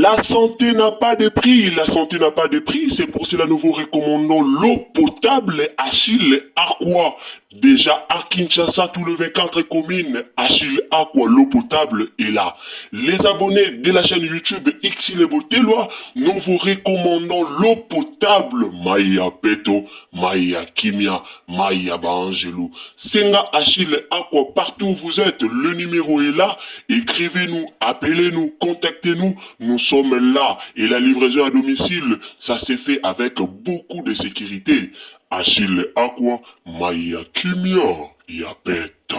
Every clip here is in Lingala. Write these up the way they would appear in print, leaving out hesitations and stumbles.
La santé n'a pas de prix, la santé n'a pas de prix, c'est pour cela que nous vous recommandons l'eau potable Achille Aqua. Déjà à Kinshasa, tout le 24 communes, Achille Aqua, l'eau potable est là. Les abonnés de la chaîne YouTube Xile Botelwa, nous vous recommandons l'eau potable Maya Peto, Maya Kimia, Maya Bangelou. Senga Achille Aqua, partout où vous êtes, le numéro est là. Écrivez-nous, appelez-nous, contactez-nous. Nous sommes là. Et la livraison à domicile, ça s'est fait avec beaucoup de sécurité. Achille Aqua, Maya Kimia, Yapeto.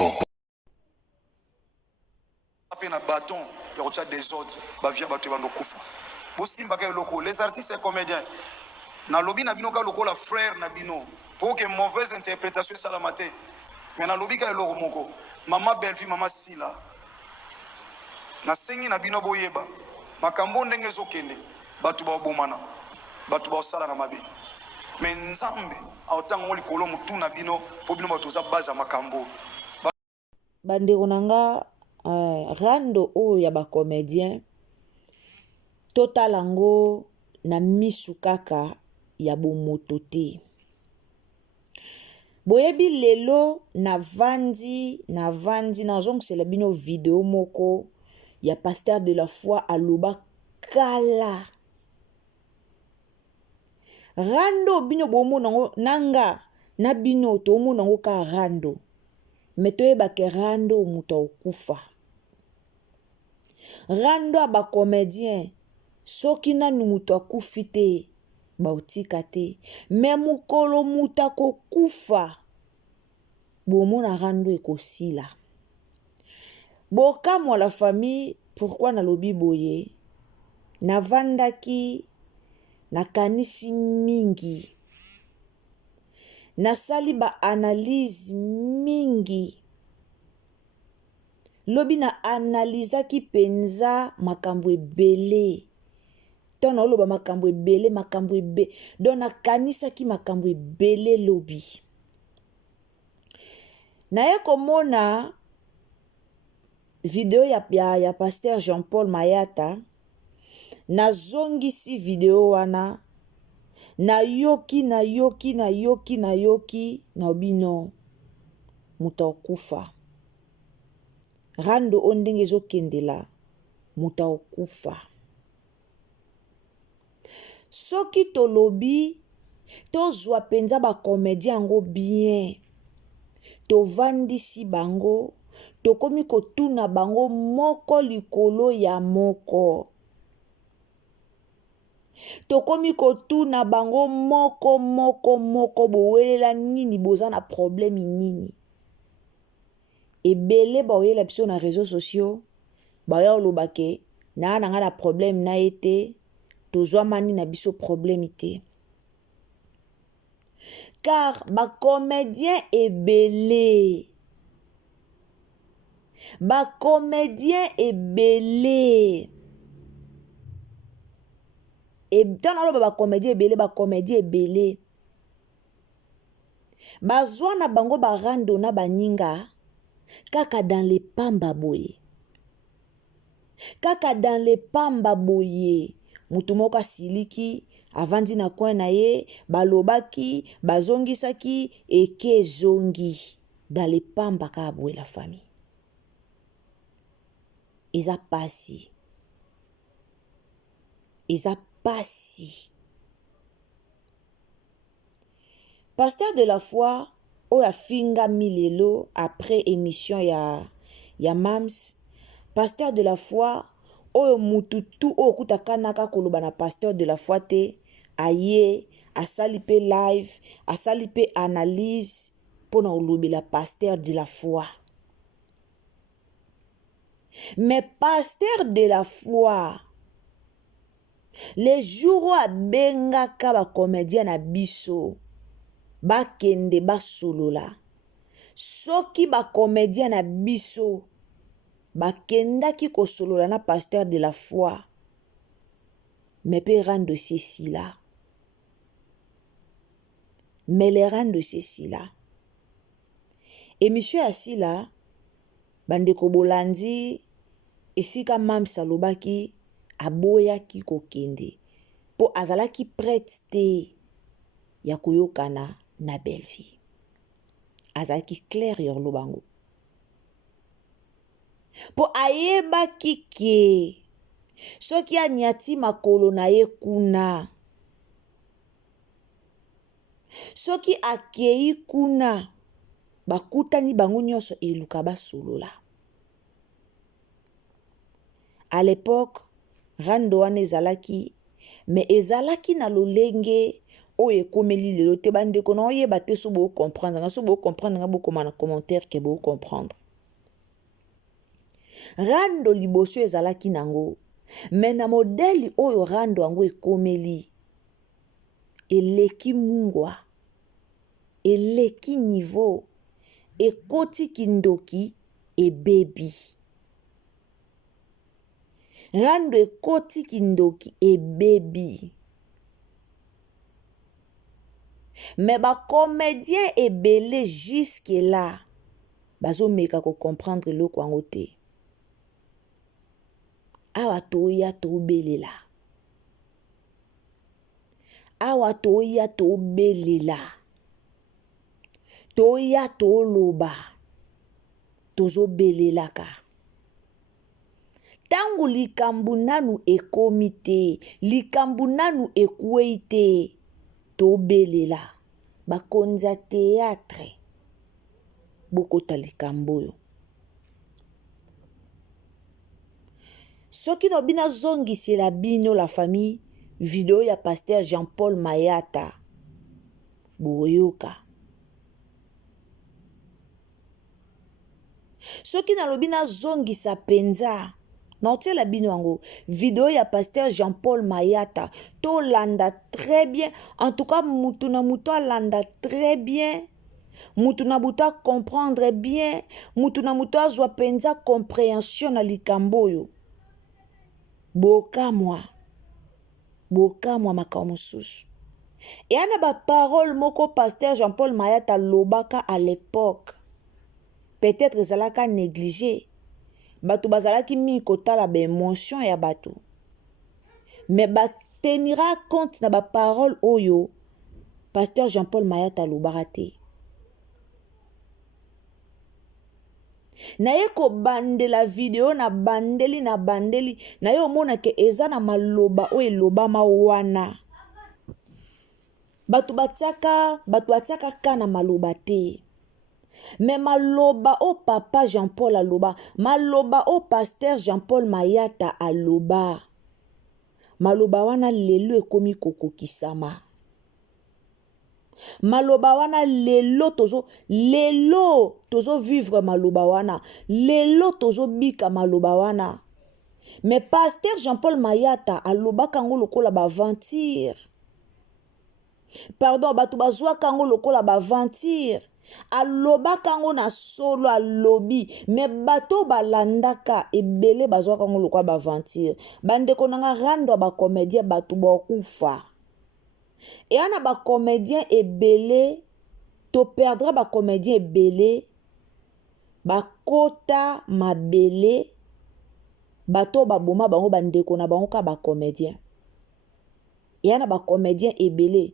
Un bâton, il y a des autres, les artistes et comédiens, na lobby na bino ka lokola frère na bino, pour que mauvaise interprétation salamate. Mais na lobby ka eloko moko, mama Belfi, mama Sila, na sengi na bino boyeba, makambo ndenge zokende, batu ba bomana, batu ba sala na mabe. Mais nzambe, autant likolo mutu na bino, po bino batu za baza makambo. Bandeko nanga rando oyo ya ba comédien totalango na misu kaka ya bomoto te. Boyebi lelo na vandi nazongisela bino video moko ya pasteur de la foi aloba kala. Rando bino bomo nango nanga na bino tomo nango ka rando. Metoyeba ke rando muta okufa. Rando aba comédien soki nanu mutu akufi te bautika te, me mukolo muta kokufa bomona rando ekosila. Bokamwa la famille, pourquoi nalobi boye? Navandaki nakanisi mingi, nasali ba analyse mingi. Lobi na analyzaki penza makambo ebele. Tona oloba makambo ebele, don nakanisaki makambo ebele lobi. Naye komona video ya pasteur Jean-Paul Mayata, nazongisi video wana, nayoki na obino muta okufa. Rando ondenge zokendela muta okufa. Soki tolobi tozwa penza ba comédien ngo bien, tovandisi bango, tokomi kotuna bango moko likolo ya moko. Tokomi kotuna bango moko bowelela nini boza na problème nini. Ebele baoyela biso na réseaux sociaux, baya olobake na nanga na problème na ete, tozwa mani na biso problème ite. Car ba comédien ebele. Ba comédien ebele. Et dans le ba comédien ebele. Bazwa na bango ba rando na baninga kaka dans les pamba boye. Kaka dans les pamba boye. Mutu moko siliki avandi na coin na ye, balobaki, bazongisaki eke zongi dans les pamba ka boye la famille. Eza pasi. Pasteur de la foi oya finga milelo après émission ya Mams, pasteur de la foi oyo mututu oyo kutakanaka koloba na pasteur de la foi te, aye asali pe live, asali pe analyse pona olobela pasteur de la foi. Mais pasteur de la foi, les jours où abengaka ba comédien na biso bakende basolola, soki ba comédien na biso bakendaki kosolola na pasteur de la foi, mais pe rendre ceci là, mais les rendre ceci là. Et monsieur asila bandeko bolandi esika Mams alobaki aboyaki kokende mpo azalaki prête te ya koyokana na belle-fille. Azalaki clair yor lobango. Po ayebaki ke soki anyati makolo na ye kuna, soki akei kuna, bakutani bango nyonso eluka basolola. À l'époque, rando wana ezalaki, mais ezalaki na lolenge oyo ekomeli lelo te bandeko na oyeba te so bo comprendre nga, so bo comprendre nga bokoma na commentaire ke bo comprendre. Rando liboso ezalaki nango, mais na modeli oyo rando yango ekomeli, eleki mungwa, eleki niveau, ekoti kindoki, ebebi. Rando ekoti kindoki, ebebi. Mais ba comédien ebele jusque là, bazo meka ko comprendre loko yango te. Awa toya tobelela. Awa toya tobelela. Toya toloba. Tozo belelaka. Tangu likambu nanu ekomi te, likambu nanu ekwei te, tobelela. Bakonza théâtre. Bokota likambu yo. Soki no bina zongisi la bino la famille, video ya pasteur Jean-Paul Mayata. Boyoka. Soki na lobina zongisa penza, note la bino yango, video ya pasteur Jean-Paul Mayata, to landa très bien, en tout cas mutuna muto landa très bien, mutuna muto comprendre bien, mutuna muto azwa penza compréhension na likamboyo. Boka moi makamususu. Et ana ba parole moko pasteur Jean-Paul Mayata lobaka à l'époque. Peut-être zalaka négligé. Batu bazalaki mi kotala ba émotion ya batu. Mais ba tenira compte na ba parole oyo pasteur Jean-Paul Mayata lobaka te. Na ye ko bandela video na bandeli na ye omona ke eza na maloba o elobama wana. Batu batiaka ka na maloba te. Mais maloba o papa Jean-Paul aloba, maloba o pasteur Jean-Paul Mayata aloba. Maloba wana lelo ekomi kokokisama. Maloba wana lelo tozo vivre maloba wana, lelo tozo bika maloba wana. Mais pasteur Jean-Paul Mayata aloba kango lokola ba ventir. Pardon, batu bazwa kango lokola ba ventir. Aloba kango na solo alobi, mais bato balandaka ebele bazwa kango lokola ba ventir. Bandeko nanga rando ba comédien batu bokufa. Et on a ba comédien ebele, to perdra ba comédien ebele, ba kota mabele, bato ba boma bango bandeko na bango ka ba comédien. Et on a ba comédien ebele,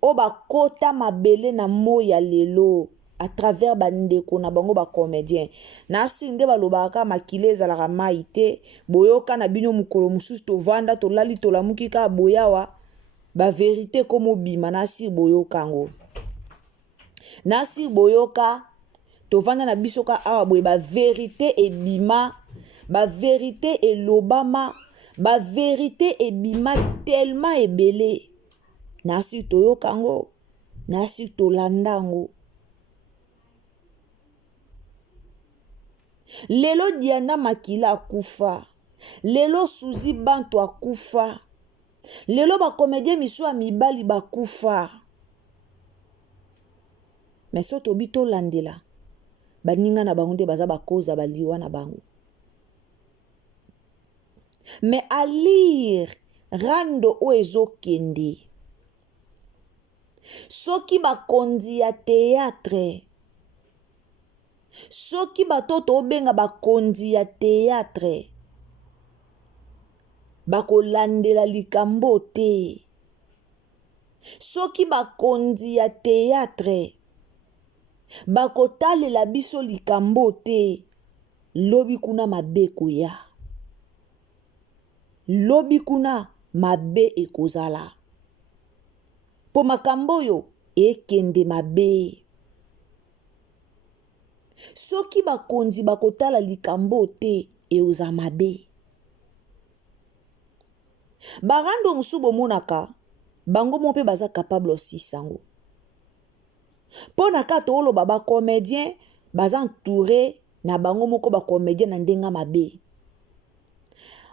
o ba kota mabele na moya lelo, à travers bandeko na bango ba comédien. Na sinde ba lobaka makile ezalaka mai te, boyoka na bino mukolo mususu to vanda to lali to lamuki ka boyawa. Ba vérité comme bima nasi boyoka ngo. Nasi boyoka to vanda na bisoka awa boye ba vérité e bima, ba vérité e lobama, ba vérité e bima tellement ebele. Nasi toyoka ngo, nasi to landa ngo. Lelo Diana Makila akufa. Lelo Suzy Bantu akufa. Lelo ba comédien misu a mibali bakufa. Mais soto bito landela. Baninga na bango nde baza bakoza baliwa na bango. Mais à lire rando o ezokende. Soki bakondi ya théâtre. Soki batoto obenga bakondi ya théâtre. bakolandela likambo te. Soki bakonzi ya théâtre bakotalela biso likambo te, lobi kuna mabe koya. Lobi kuna mabe ekozala. Po makambo yo ekende mabe. Soki bakonzi bakotala likambo te, eoza mabe. Barando musubo monaka, bango mo pe baza capable aussi sango. Po na kato olo baba comédien, baza entouré na bango moko ba comédien na ndenga mabe.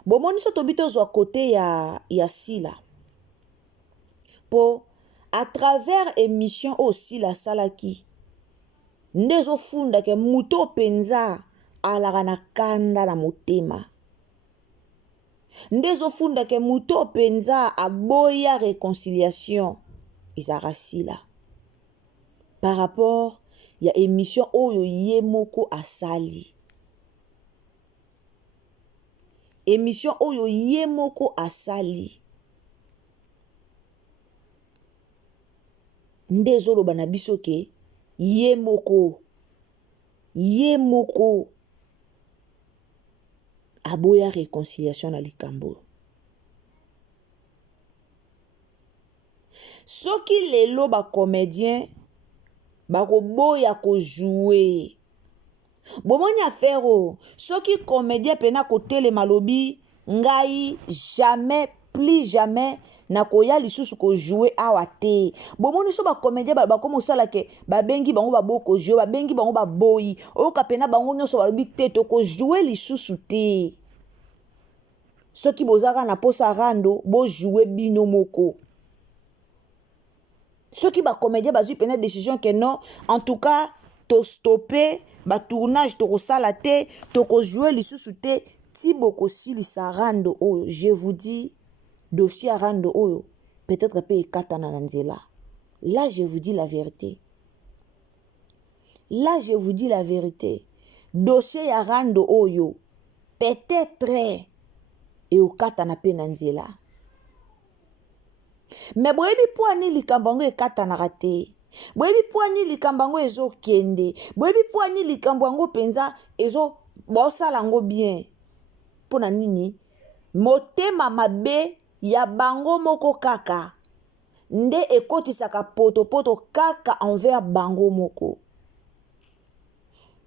Bomoni so tobito zwa côté ya Sila. Po à travers émission aussi la salaki. Ndezo funda ke muto penza alaka na kanda na motema. Ndezo funda ke muto penza aboya réconciliation izaka Sila. Par rapport ya émission oyo ye moko asali. Émission oyo ye moko asali. Ndezo loba na biso ke ye moko aboya réconciliation na likambo. Soki lelo ba comédien bako boya ko jouer. Bomoni affaire o, soki comédien pena ko tele malobi ngai jamais, plus jamais na koya lisusu ko jouer awa te. Bomoni so ba comédien ba komo sala ke ba bengi bango ba boko jouer, ba bengi bango ba boyi. Oka pena bango nyonso balobi te to ko jouer lisusu te. Soki bozaka na posa rando bo jouer bino moko. Ceux qui ba comédien bazui pena décision que non, en tout cas to stopper ba tournage to kosala te, to ko jouer lisusu te, ti boko silisa rando oyo. Je vous dis dossier rando oyo peut-être pe ekatana na nzela. Là je vous dis la vérité. Là je vous dis la vérité. Dossier ya rando oyo peut-être e okatana pe na nzela. Mais boyebi poani likambango ekatanaka te. Boyebi poani likambango ezo kende. Boyebi poani likambango penza ezo bosala ngo bien. Pona nini? Motema mabe ya bango moko kaka. Nde ekotisaka poto kaka envers bango moko.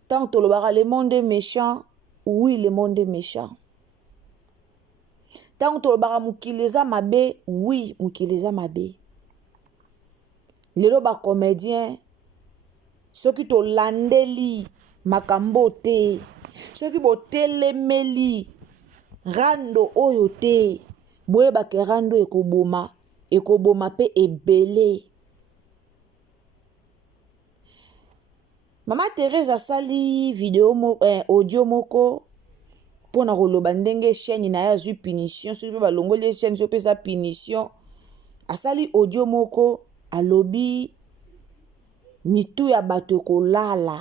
Tant que le monde est méchant, oui le monde est méchant. Tant que tolobaka mukileza mabe, oui, mukileza mabe. Lelo ba comédien, ceux qui to landeli makambo te, ceux qui bo telemeli rando oyo te, boye ba ke rando ekoboma pe ebele. Mama Thérèse asali vidéo audio moko pona koloba ndenge chaîne na ya zui punition, soki pe balongoli chaîne so pesa punition. Asali audio moko alobi mitu ya bato kolala.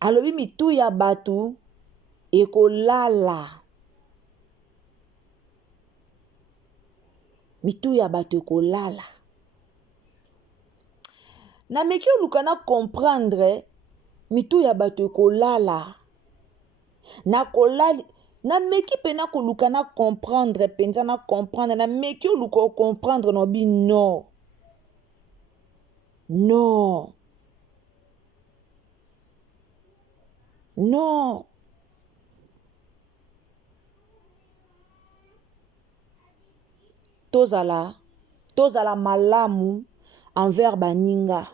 Alobi mitu ya bato ekolala. Mitu ya bato ekolala. Na meki oluka na comprendre mitu ya bato ekolala. Na kolali na meki pena koluka na comprendre penza na comprendre na meki oluka comprendre no bi non. Non. Non. Tozala malamu envers baninga.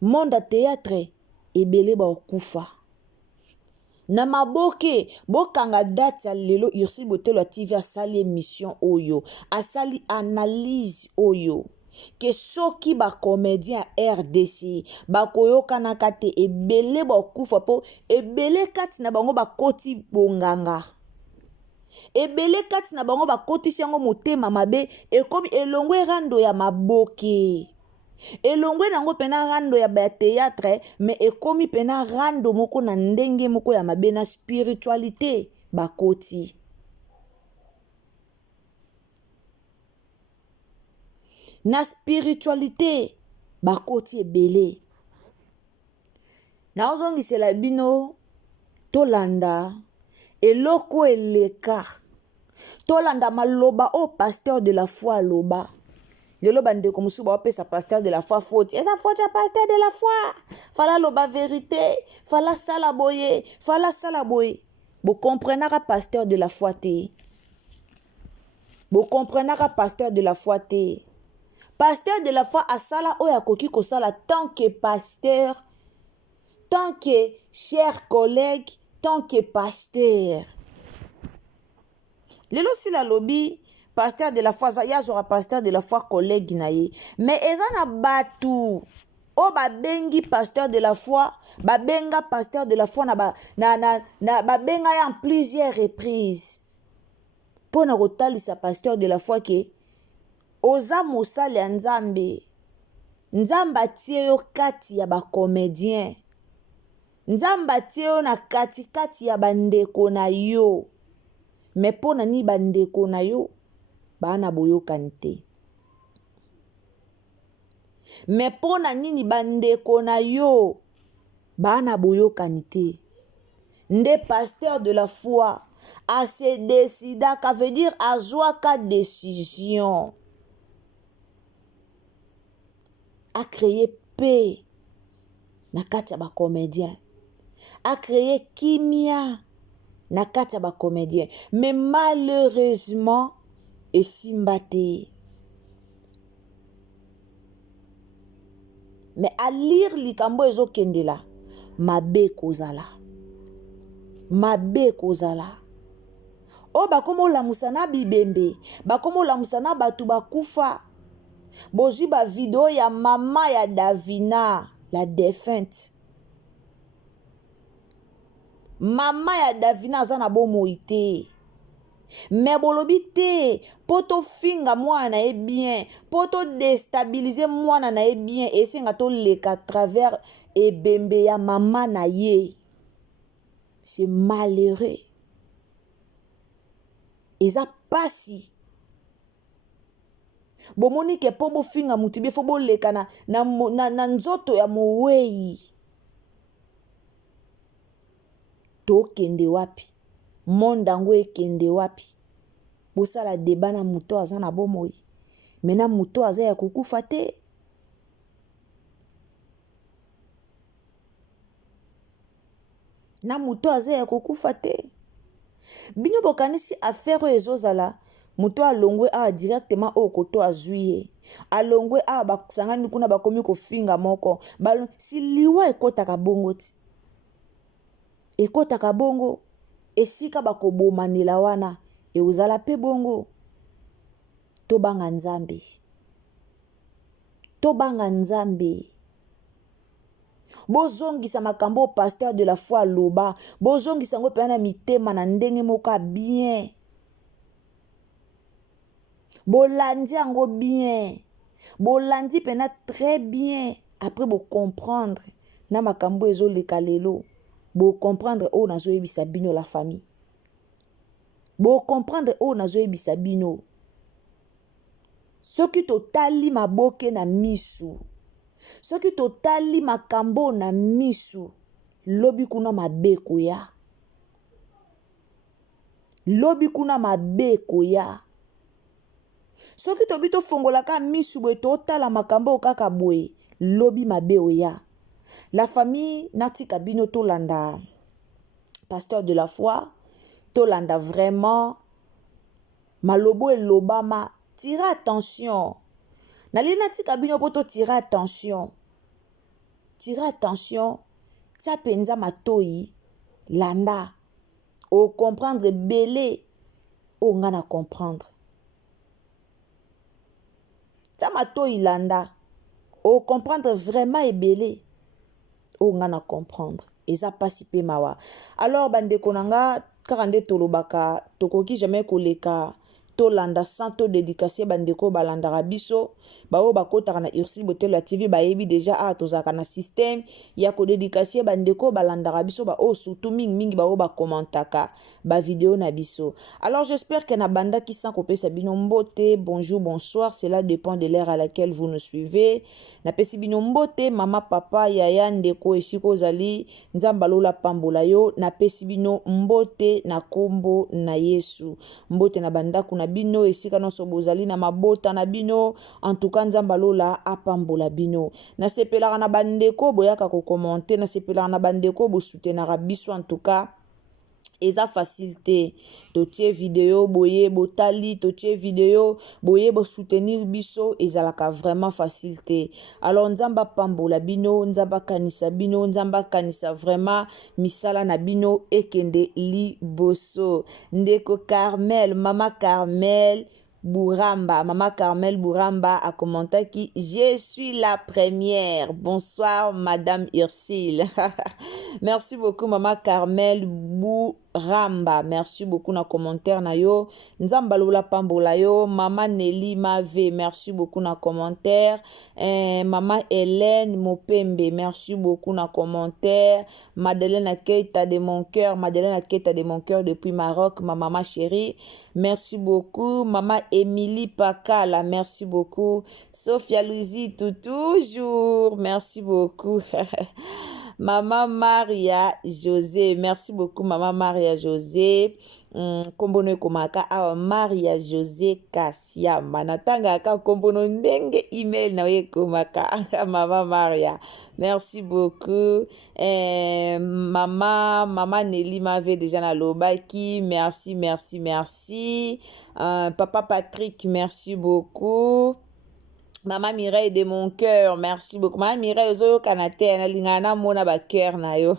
Monde à théâtre ebele ba okufa. Na maboke bokanga date ya lelo Ursil Botelo TV asali émission oyo, asali analyse oyo. Que soki ba comédien RDC bakoyoka na kate ebele ba okufa po ebele kati na bango bakoti bonganga. Ebele kati na bango bakoti siango motema mabe ekomi elongwe rando ya maboke. elongwe nango pena rando ya ba théâtre mais ekomi pena rando moko na ndenge moko ya mabe na spiritualité bakoti. Na spiritualité bakoti ebele. Na ozongisela bino tolanda eloko eleka. Tolanda maloba o pasteur de la foi aloba. Lelo bandeko musu ba opesa pasteur de la foi faute. Eza faute ya pasteur de la foi. Fala loba vérité, fala sala boye, fala sala boye. Bo comprenaka pasteur de la foi te. Bo comprenaka pasteur de la foi te. Pasteur de la foi asala oya koki kosala tant que pasteur, tant que cher collègue, tant que pasteur. Lelo si la lobby pasteur de la foi ya zora pasteur de la foi collègue na ye mais eza na batu o babengi pasteur de la foi babenga pasteur de la foi na babenga ya en plusieurs reprises pona kotalisa pasteur de la foi ke oza mosali ya nzambe. Nzambe atie yo kati ya bacomédien. Nzambe atie yo na kati ya bandeko na yo. Me pona ni bandeko na yo bana boyokani te. Me pona nini bandeko na yo bana boyokani te. Nde pasteur de la foi a se décida, ça veut dire azwaka décision. A créé paix na kati ya ba comédien. A créé kimia na kati ya ba comédien. Mais malheureusement esimba te. Mais à lire likambo ezokende la mabe kozala. Mabe kozala. O bakomo lamusa na bibembe, bakomo lamusa na batu bakufa. Bozi ba video ya mama ya Davina, la défunte. Mama ya Davina aza na bomoi te. Mais bolobi te, poto finga mwana na e bien, poto déstabiliser mwana na e bien, esenga to leka travers e bembe ya mama na ye. C'est malheureux. Eza pasi. Bomoni ke po bo finga mutu bie fo bo leka na nzoto ya mowei. To kende wapi? Mondango ekende wapi? Bosala deba na muto aza na bomoi. Mena muto aza ya kukufa te. Na muto aza ya kukufa te. Bino bokanisi affaire ezozala muto alongwe a directement au koto azuye. Alongwe a bakusangani kuna bakomi kofinga moko. Si liwa ekotaka bongo ti. Ekotaka bongo. Esika bakobomanela wana. E uzala pe bongo. Tobanga nzambe. Tobanga nzambe. Bozongisa makambo pasteur de la foi loba. Bozongisa ngo pena mitema na ndenge moka bien. Bolandi ango bien. Bolandi pena très bien. Après bo comprendre na makambo ezo lekalelo. Bo comprendre o nazo ebisa bino la famille. Bo comprendre o nazo ebisa bino. Soki totali maboke na misu. Soki totali makambo na misu. Lobi kuna mabeko ya. Lobi kuna mabeko ya. Soki tobito fongolaka misu bwe totala makambo kaka bwe. Lobi mabeo ya. La famille natika bino tolanda. Pasteur de la foi. Tolanda vraiment. Malobo et lobama. Tire attention. Nali natika bino poto tire attention. Tire attention. Tia penza matoi. Landa. O comprendre belé. O ngana comprendre. Tia matoi landa. O comprendre vraiment et belé. O ngana comprendre. Eza pasi pe mawa. Alors bande konanga. Karande tolobaka. Tokoki jamais koleka. tolanda sans to dédicacer bandeko balandaka biso bao bakotaka na Ursile Botelo ya TV bayebi déjà tozaka na système ya ko dédicacer bandeko balandaka biso surtout mingi bao bakommentaka ba vidéo na biso. Alors j'espère que na banda qui sans kopesa bino mbote, bonjour, bonsoir, cela dépend de l'heure à laquelle vous nous suivez. Na pesi bino mbote, mama, papa, yaya, ndeko, esiko zali, nzambalola pambola yo, na pesi bino mbote na kombo na Yesu. Mbote na banda kuna bino, esika no sobozali na mabota na bino, en tout cas nzambalola apambola bino. Na sepelaka na bandeko, boyaka ko commenter, na sepelaka na bandeko, bo soutenara biso en tout cas. Eza facilité totie vidéo boye botali totie vidéo boye bo soutenir biso ezalaka vraiment facilité. Alors nzamba pambola bino, nzamba kanisa bino, nzamba kanisa vraiment misala na bino ekende liboso. Ndeko Carmel, mama Carmel Bouramba, Maman Carmel Bouramba a commenté qui je suis la première. Bonsoir Madame Ursile. Merci beaucoup Maman Carmel Bouramba. Merci beaucoup na commentaire na yo. Nzambaloula pambola yo. Maman Nelly Mave. Merci beaucoup na commentaire. Maman Hélène Mopembe. Merci beaucoup na commentaire. Madeleine Keita de mon cœur. Madeleine Keita de mon cœur depuis Maroc. Ma maman chérie. Merci beaucoup. Maman Émilie Pakala, merci beaucoup. Sophia Louzi, toujours, merci beaucoup. Maman Maria José, merci beaucoup, Maman Maria José. Kombono komaka awa Maria José Kassia. Manatanga ka kombono ndenge email na ye komaka. Maman Maria, merci beaucoup. Maman Nelly m'avait déjà na lobaki. Merci, merci, merci. Papa Patrick, merci beaucoup. Maman Mireille de mon cœur, merci beaucoup. Maman Mireille, ozo kanate na lingana mona ba cœur na yo.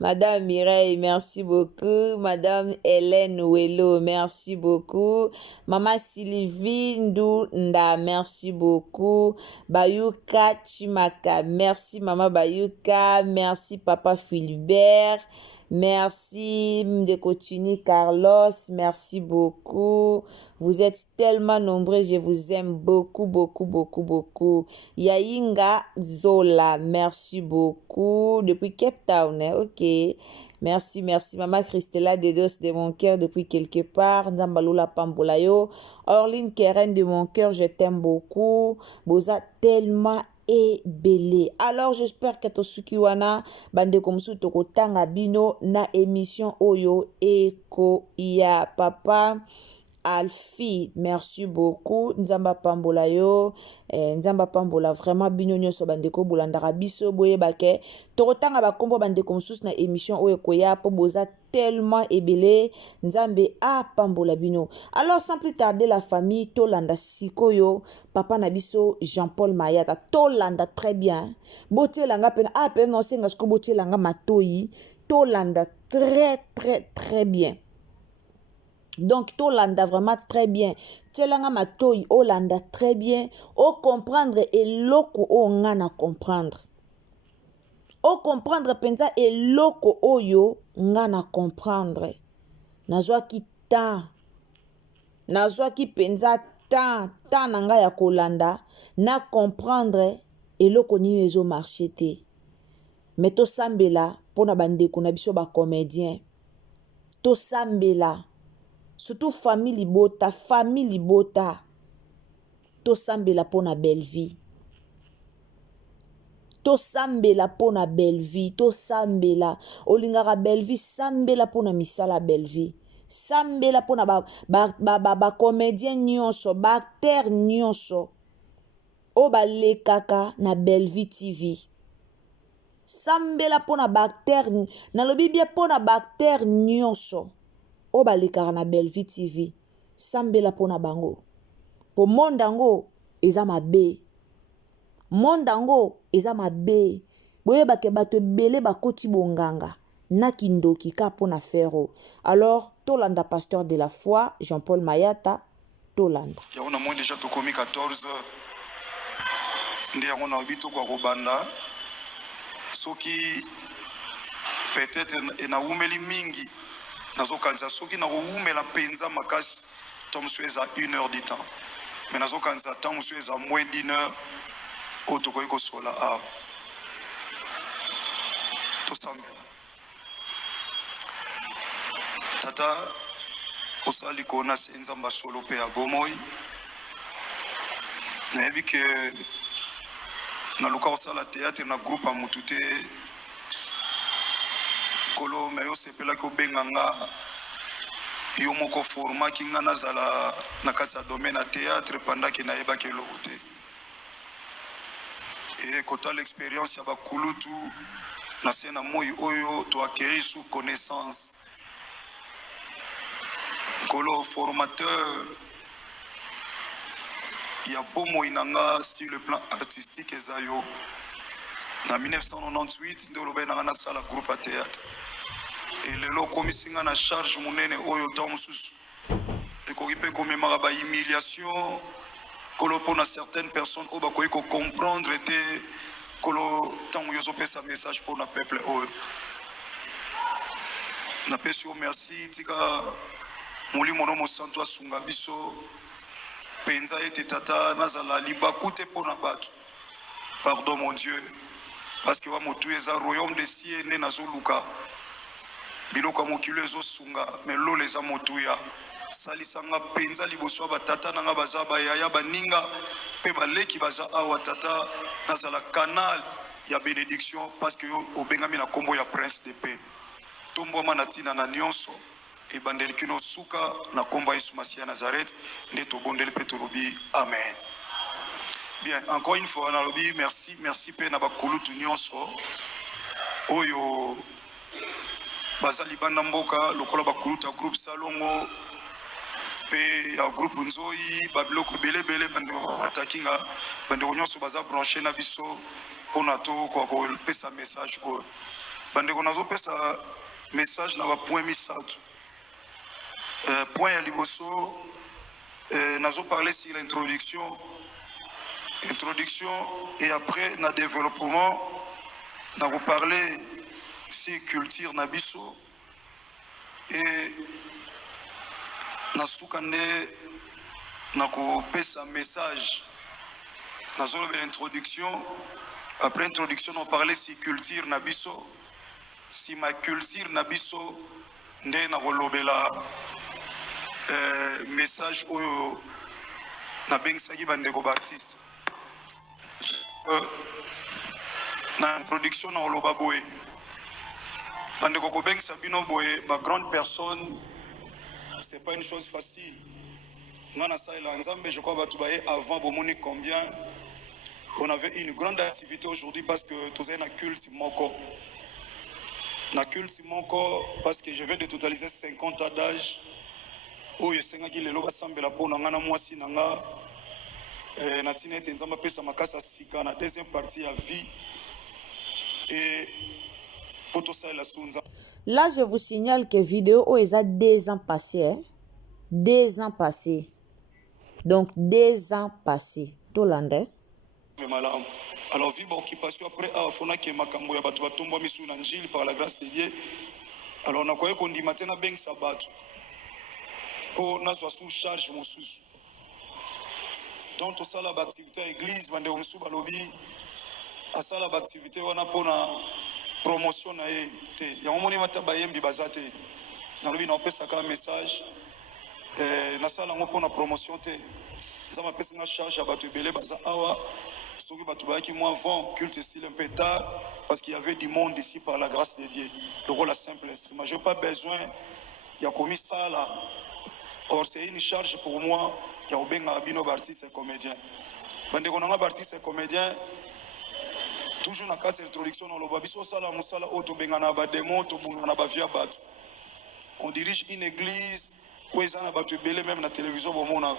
Madame Mireille, merci beaucoup. Madame Hélène Ouello, merci beaucoup. Maman Sylvie Ndunda, merci beaucoup. Bayuka Chimaka, merci Maman Bayuka. Merci Papa Philibert. Merci Mdekotuni Carlos, merci beaucoup. Vous êtes tellement nombreux, je vous aime beaucoup, beaucoup, beaucoup, beaucoup. Yainga Zola, merci beaucoup. Depuis Cape Town, hein? Ok. Merci, merci. Maman Christella Dedos de mon cœur depuis quelque part. Nzambaloula Pambolayo. Orline Keren de mon cœur, je t'aime beaucoup. Boza tellement et belé. Alors j'espère que tosuki wana bande komsu toko tanga bino na émission oyo eko ya papa Alfi, merci beaucoup. Nzamba pambola yo, nzamba pambola vraiment bino nyonso bandeko bolandaka biso boye bake. Tokotanga bakombo bandeko mosusu na émission oyo koya po boza tellement ebele nzambe a pambola bino. Alors sans plus tarder la famille tolanda sikoyo papa na biso Jean-Paul Mayata tolanda très bien. Bote langa pena pena non senga sko bote langa matoyi tolanda très très très bien. Donc, Tolanda vraiment très bien. Tchelanga matoi, Olanda très bien. O comprendre et loko o ngana comprendre. O comprendre penza et loko oyo ngana comprendre. Nazwa ki ta. Nazwa ki penza ta. Ta nanga ya kolanda. Na comprendre et loko ni ezo marchete. Mais to sambela pona bande kuna biso ba comédien. To sambela. Surtout famille bota, to sambela pona belle vie. To sambela pona belle vie, to sambela. Olingara belle vie, sambela pona misala belle vie. Sambela pona ba comédien nyonso, ba acteur nyonso. O ba le kaka na belle vie TV. Sambela pona ba acteur, na lobibia pona ba acteur nyonso. O balikara na belle vie TV sambela pona bango po mondango eza mabe mondango eza mabe boye bake bato bele bakoti bonganga na kindoki ka pona fero. Alors tolanda pasteur de la foi Jean-Paul Mayata tolanda ya ona moi déjà to komi 14 ndi yango na bito kwa kobanda soki peut-être ena umeli mingi nazo kanza soki na umela penza makasi temps mosusu eza 1 heure du temps mais nazokanisa temps mosusu eza moins d'1 heure oyo tokoki kosola awa tosambela. Tata osala likolo na se nzambe asolo mpe ya bomoi nayebi ke naluka kosala théâtre na groupe ya motu te kolo me yo sepelaki obenga nga yo moko formaki nga nazala na kati ya domaine ya théâtre pendaki nayebaki eloko te e kotala expérience ya bakulutu na se na moi oyo toacquérir sous connaissance kolo formateur ya bomoi na nga sur le plan artistique eza yo na 1998 nde olobai na nga nasala groupe ya théâtre e lelo okomisi nga na charge monene oyo ntango mosusu ekoki mpe komemaka bahumiliation kolo mpo na certaines personnes oyo bakoki kocomprendre te kolo ntango yo ozopesa message mpo na peuple oyo napesi yo merci tika molimo no mosantu asunga biso penza ete tata nazala libaku te mpo na bato pardon mon dieu parce que wa motu eza royaume de sie nde nazoluka biloko ya mokili ezosunga me lolo eza motuya salisanga penza liboso ya batata nanga baza bayaya baninga mpe baleki baza awa tata nazala canal ya bénédiction parce que yo obengami na nkombo ya prince de paix tombwama na ntina na nyonso ebandeli kino suka na nkombo ya yesu masiya nazareth nde tobondeli mpe tolobi amen. Bien, encore une fois nalobi merci mpe na bakulutu nyonso oyo baza libanda mboka lokola bakulutu ya groupe salongo mpe ya groupe nzoi babiloko ebelebele bandeko batakinga bandeko nyonso baza branché na biso mpona tokoka kopesa message oyo bandeko nazopesa message na bapoint misato. Point ya liboso nazoparler sur l'introduction et après na développement na koparler sur culture na biso et na suka nde na kopesa message nazoloba l'introduction après introduction na parler sur culture na biso si ma culture na biso nde na kolobela message oyo nabengisaki bandeko baartiste na introduction na oloba boye bandeko kobengisa bino boye bagrande personne c'est pas une chose facile nga nasalela nzambe je crois bato baye avant bomoni combien on avait une grande activité aujourd'hui parce que tozali na culte moko parce que je viens de totaliser 50 ans d'âge oyo esengaki lelo basambela mpo na nga na mwasi na nga na ntina ete nzambe apesa makasi ya sika na deuxième partie ya vie et mpo tosalela sunza. Là, je vous signale que vidéo oyo eza 2 ans passés, hein? 2 ans passés. Donc 2 ans passés. Tolande. Malamu. Alors vie occupation après afonaki makambo ya bato batomba misu na njili par la grâce de Dieu. Alors nakoye kondima te na bengisa bato po nazwa sous charge mosusu donc tosala baactivité ya église bandeko mosusu balobi asala baactivité wana mpona promotion na ye te yango moni mata bayembi baza te nalobi naopesaka message nasala yango mpona promotion te nzambe apesinga charge ya bato ebele baza awa soki bato bayaki moi avant culte esili un peu tard parce qu'il y avait du monde ici par la grâce de Dieu lokola simple instrument j'ai pas besoin ya komisala. Or c'est une charge pour moi ya obenga bino artiste et comédien bandeko nanga artiste et comédien toujours na carte introduction na loba biso sala musala auto benga na ba démon to bunga na ba via bato on dirige une église où ils ont battu belé même na télévision bomona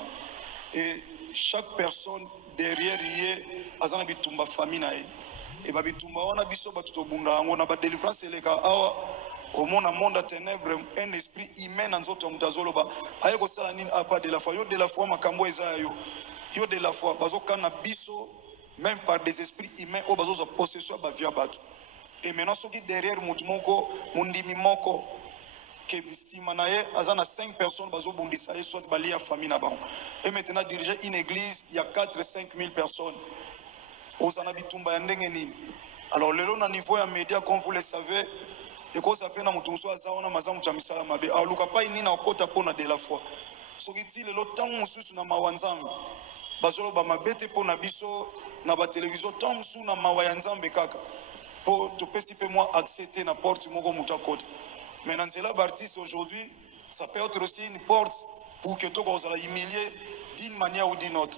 et chaque personne derrière yé azana bitumba famille na et ba bitumba wana biso bato to bunga ngo na ba délivrance eleka awa au monde à ténèbres un esprit humain dans notre mutazolo ba ayeko sala nini apa de la foi yo de la foi makambo eza yo de la foi bazo kana biso même par des esprits humains au bazo possession ba via bato et maintenant ce qui derrière mutu moko mundimi moko que Simanaye, azana 5 personnes, bazo bondisaye, soit bali à famille na bango. Et maintenant, diriger une église, il y a 4-5 000 personnes. Osana bitumba ya ndenge nini. Alors, lelo na niveau ya média, comme vous le savez, et quand ça fait na mutumso azaona mazamu tamisala mabe. Alors, luka pa inina okota pona de la foi. Soki ti lelo tango mususu na mawanzambe. Bazolo ba mabete pona biso na ba télévision tango mususu na mawayanzambe kaka. Pour te péciper moi accepter na porte moko mutakota. Mais dans cela, l'artiste aujourd'hui, ça peut être aussi une porte pour que tout le monde soit humilié d'une manière ou d'une autre.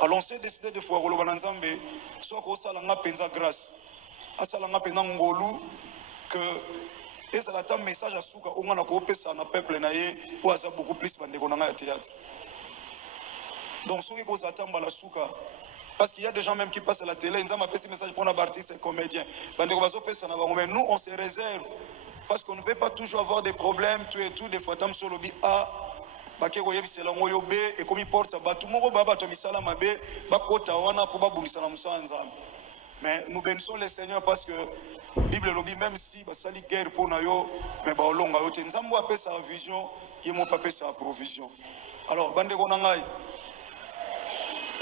Alors on s'est décidé de faire le Bananzambe, soit qu'on s'est penza grâce, à s'alanga penza ngolu, que et ça attend message à souka, on a coupé ça na peuple naïe, pour avoir beaucoup plus de konanga théâtre. Donc ceux qui attendent la souka, parce qu'il y a des gens même qui passent à la télé, ils ont appelé ce message pour un artiste et comédien. Mais nous on se réserve. Parce qu'on ne veut pas toujours avoir des problèmes, tout et tout, des fois, tam sur le bi A, baké goye bisela ngoyo B, et comme il porte ça, tout le monde va battre misala mabe, bakota wana pour babunisa na musa nzambe. Mais nous bénissons le Seigneur parce que Bible lobby, même si basali guerre pour nayo, mais ba olonga yote nzambo apé sa vision, il m'a pas sa provision. Alors, bande konangai,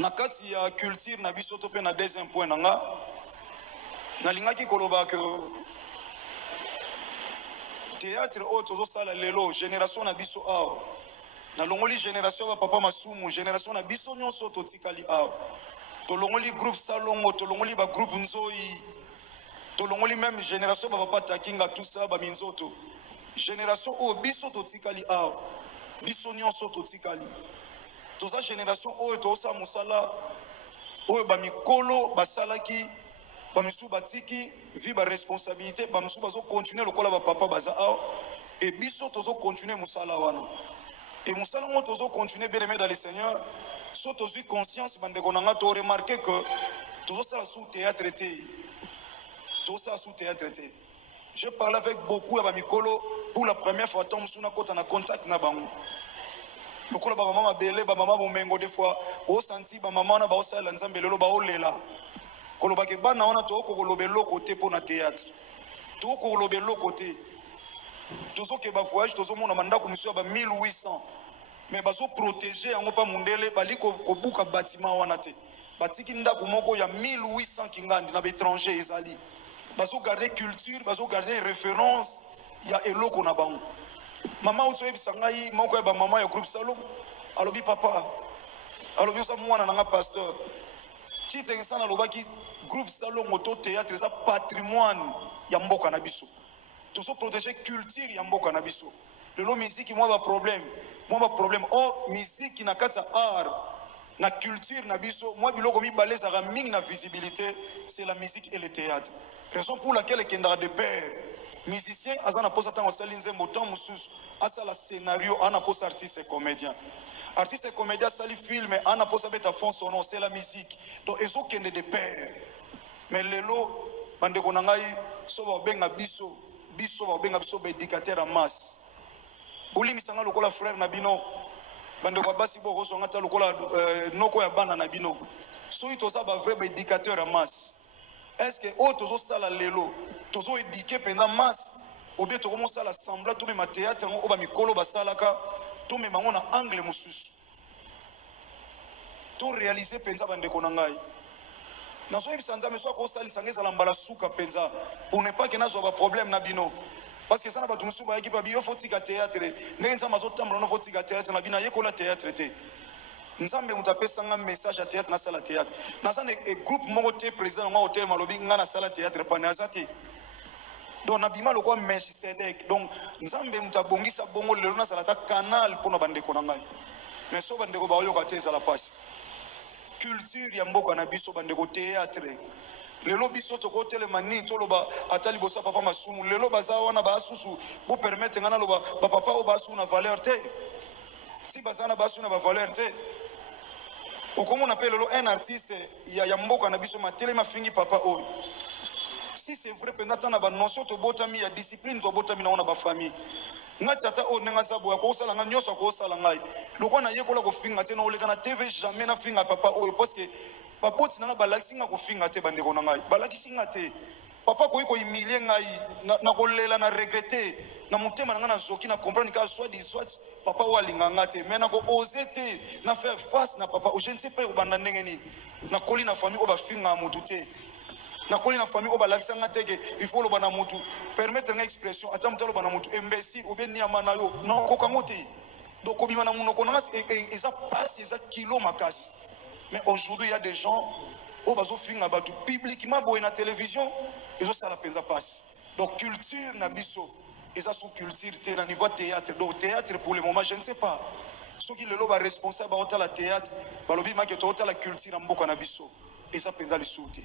na kati ya culture na biso to pe na deuxième point nanga, na lingaki koloba que théâtre autre sala lelo génération na biso aw na longoli génération ba papa masumu génération na biso nyonso to tikali aw to longoli groupe salongo to longoli ba groupe nzoi to longoli même génération ba papa takinga tout ça ba minzoto génération o biso to tikali aw biso nyonso to tikali to sa génération o to sa musala o ba mikolo basalaki bamisu batiki vi ba responsabilité bamisu bazo continuer lokola ba papa baza a et biso tozo continuer musala wana et musala ngo tozo continuer bien aimé dans le Seigneur so tozo conscience bande konanga to remarquer que tozo sala sous théâtre té tozo sala sous théâtre té je parle avec beaucoup ya mikolo pour la première fois tant musuna kota na contact na bango lokola ba mama belé ba mama bomengo des fois o senti ba mama na ba osala nzambe lelo ba olela kolobake bana wana to kokolobe lokote pour na théâtre to kokolobe lokote tozo ke ba voyage tozo mona mandako monsieur ba 1800 mais bazo protéger yango pa mundele bali ko buka bâtiment wana te batiki ndako moko ya 1800 kingandi na étranger ezali bazo garder culture bazo garder référence ya eloko na bango mama uto ebisangai moko ya ba mama ya groupe salon alobi papa alobi sa mwana na pasteur chite sana lobaki groupe salon auto théâtre ça patrimoine ya mboka na biso to so protéger culture ya mboka na biso lelo musique moi ba problème or musique na kata art na culture na biso moi biloko mi baleza ga mingi na visibilité c'est la musique et le théâtre raison pour laquelle kendra de pair musicien azana posa tango salinze motan mususu asala scénario ana posa artiste et comédien artiste et comédien sali film ana posa beta fond sonore c'est la musique donc ezo kende de pair mais lelo bande konangai so ba benga biso ba benga biso ba éducateur en masse boli misanga lokola frère na bino bande kwa basi bo roso ngata lokola noko ya bana na bino so itoza ba vrai ba éducateur en masse est-ce que o tozo sala lelo tozo éduquer pendant masse ou bien to commencer à semblant to me théâtre o ba mikolo ba salaka to me mangona angle mususu to réaliser penza bande konangai na so ebisa nzambe so ko salisa ngeza mbala suka penza pour ne pas que na zo ba problème na bino parce que ça na ba tumusu ba equipe bio fotika théâtre ngenza mazo tambula no fotika théâtre na bina yekola théâtre te nzambe mutapesa nga message à théâtre na sala théâtre na ça ne groupe moko te président nga hotel malobi nga na sala théâtre pana azati donc na bima lokwa meshi sedek donc nzambe mutabongisa bongo lelo na sala ta canal pour na bande konangai mais so bande ko ba oyo ka te sala passe culture ya mboka na biso bande ko théâtre lelo biso to ko telemani to loba atali bosa papa masumu lelo baza wana ba susu bo permettre ngana loba ba papa o ba su na valeur te si bazana ba su na ba valeur te o comme on appelle un artiste ya mboka na biso matelema fingi papa o si c'est vrai pendant na ba notion to botami ya discipline to botami na ona ba famille ngatata o nenga sabo ya ko sala nga nyoso ko sala ngai loko na yekola ko finga te na oleka na TV jamais na finga papa o parce que papa tina ba lakisinga ko finga te bande ko na ngai ba lakisinga te papa ko humilier ngai na ko lela na regretter na motema na nga na zoki na comprendre ka soit papa oyo alinganga te mais nako ose te na faire face na papa je ne sais pas obanda ndenge nini nakoli na famille oyo bafingaka motu te nakoli na famille oyo balakisanga teke il faut loba na motu permettre nga expression ata motu aloba na motu imbécile obe niama na yo nakokango te donc obima na monoko nanga eza pasi eza kilo makasi mais aujourd'hui il y a des gens oyo bazofinga bato publiquement boye na télévision ezosala mpenza pasi donc culture na biso eza sous culture te na niveau théâtre donc théâtre pour le moment je ne sais pas soki lelo baresponsable baotala théâtre balobi make tootala culture na mboka na biso eza mpenza lisusu te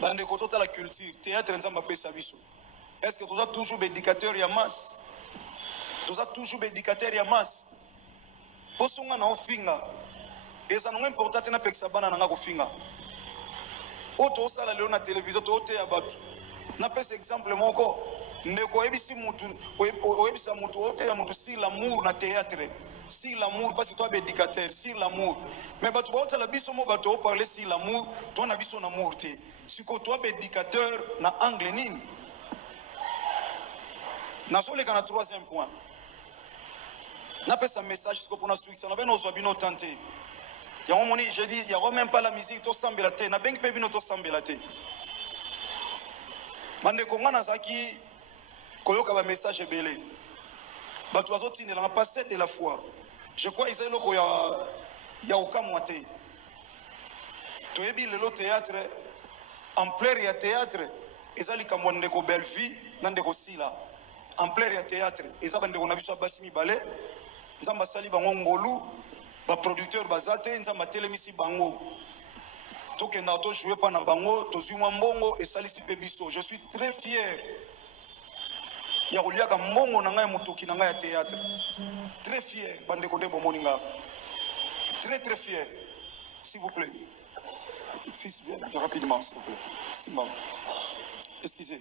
bandeko totala culture théâtre nzambe apesa biso est-ce que toza toujours bédicateur ya masse toza toujours bédicateur ya masse mpo songa na ofinga eza nongo important te napekisa bana nanga kofinga oyo toosala lelo na télévision tooteya bato napesa exemple moko ndeko oyebisa mutu oteya mutu sur l'amour na théâtre sur l'amour parce que toi bédicateur sur l'amour mais bato baotala biso mo bato oparle sur l'amour to na biso na amour te siko toi bédicateur na angle nini nazoleka na troisième point napesa message siko mpona suikisa na beno ozwa bino tante yango moni je dis yango même pas la musique tosambela te na bengi mpe bino tosambela te bandeko nga nazalaki koyoka bamessage ebele bato bazotindelanga passé de la foi je crois eza eloko ya okamwa te toyebi lelo théâtre ampleur ya théâtre eza likambo ya ndeko Belvi na ndeko Sila ampleur ya théâtre eza bandeko na biso ya basi mibale nzambe asali bango ngolu baproducteur baza te nzambe atelemisi bango tokenda tojoue mpa na bango tozwi mwa mbongo esalisi mpe biso je suis très fier ya koliaka mbongo na ngai motoki na ngai ya théâtre très fier bandeko nde bomoni nga très très fier s'il vous plaît fils viens rapidement s'il vous plaît simba excusez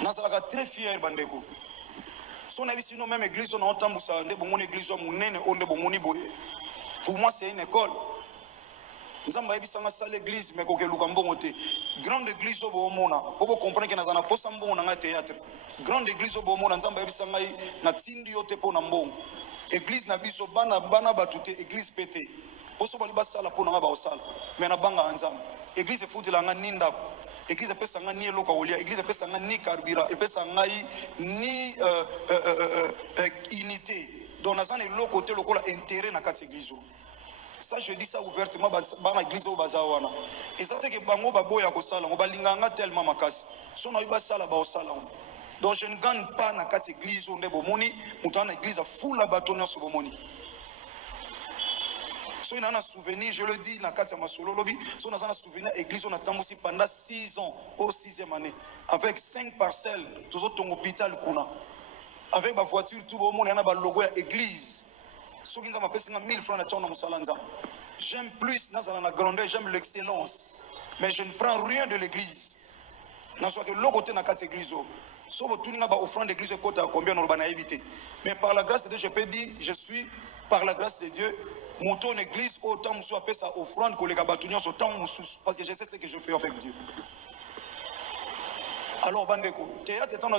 nazalaka très fier bandeko so na biso no même église on otambusa nde bomoni église o munene o nde bomoni boye pour moi c'est une école nzamba yebisanga sala église mais kokeluka mbongo te grande église o bomona po bo comprendre que nazana posa mbongo na nga théâtre grande église o bomona nzamba yebisanga na tindi yo te po na mbongo église na biso bana batu te église pété poso bali basala po na nga ba osala mais na banga nzamba église efutela nga ninda église epesa nga ni eloko olia église epesa nga ni carburant epesa ngai ni unité donc nazana eloko te lokola intérêt na kati église. Ça je dis ça ouvertement bana église au baza wana eza te ke bango baboya kosala ngo balinganga tellement makasi so na yiba sala ba osala donc je ne gagne pas na kati église onde bomoni mutana église full la bato nyonso bomoni so ina na souvenir je le dis na kati ya masolo lobi so na souvenir église on a tambosi pendant 6 ans au 6e année avec 5 parcelles toujours ton hôpital kuna avec ma voiture tout bomoni na ba logo ya église. J'aime plus la grandeur, j'aime l'excellence. Mais je ne prends rien de l'église. Mais par la grâce de Dieu, je peux dire, je suis, par la grâce de Dieu, monté en église, autant je suis sa offrande que les gabatunions, parce que je sais ce que je fais avec Dieu. Alors, Bandeko, théâtre est en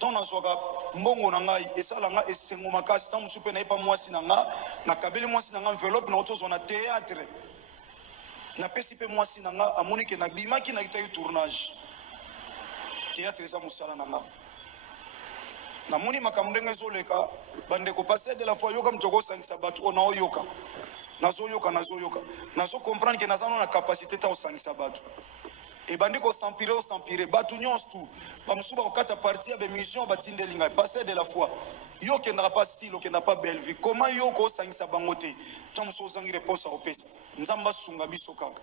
tant nazoka mbongo na ngai esala nga esengo makasi tant musupe na epa mwasi na nga na kabeli mwasi na nga enveloppe na otozo na théâtre na pesi pe mwasi na nga amoni ke na bimaki na itayi tournage théâtre eza musala na nga na moni makambo ndenge ezoleka bandeko passer de la foi yoka mtoko sangisa bato ona oyoka nazoyoka nazo comprendre ke nazano na capacité ta osangisa bato et bandiko s'empirer batu nyonso tu bamusuba okata partie ya bemission batindelinga passer de la foi yo kendaka pas si lo kendaka pas belle vie comment yo ko sangisa bango te to muso zangi réponse à opesa nzamba sunga biso kaka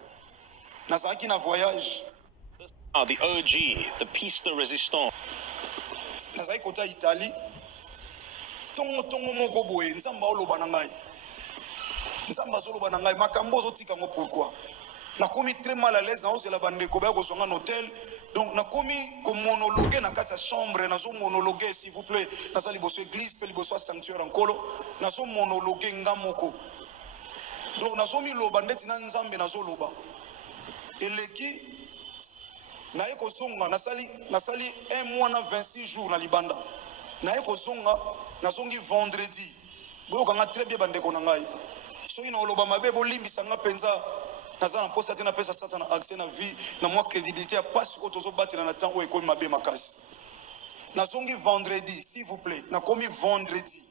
nazaki na voyage the OG the piece de résistance nazaki kota Italie tongo moko boye nzamba oloba na ngai nzamba zoloba na ngai makambo zotika ngo pourquoi nakomi très mal à l'aise na osela bandeko ba kozonga un hôtel donc nakomi ko monologuer na kati ya chambre nazo monologuer s'il vous plaît naza liboso église pe liboso sanctuaire nkolo nazo monologuer ngamoko donc nazo mi loba ndeti na nzambe nazo loba eleki naye kozonga nasali un mois na 26 jours na libanda naye kozonga nazongi vendredi boyokanga très bien bandeko na ngai soki na oloba mabe bolimbisanga mpenza naza na mposa te napesa sata na accès na vie na mwa crédibilité ya pasi oyo tozobatela na temps oyo ekomi mabe makasi nazongi vendredi s'il vous plaît nakomi vendredi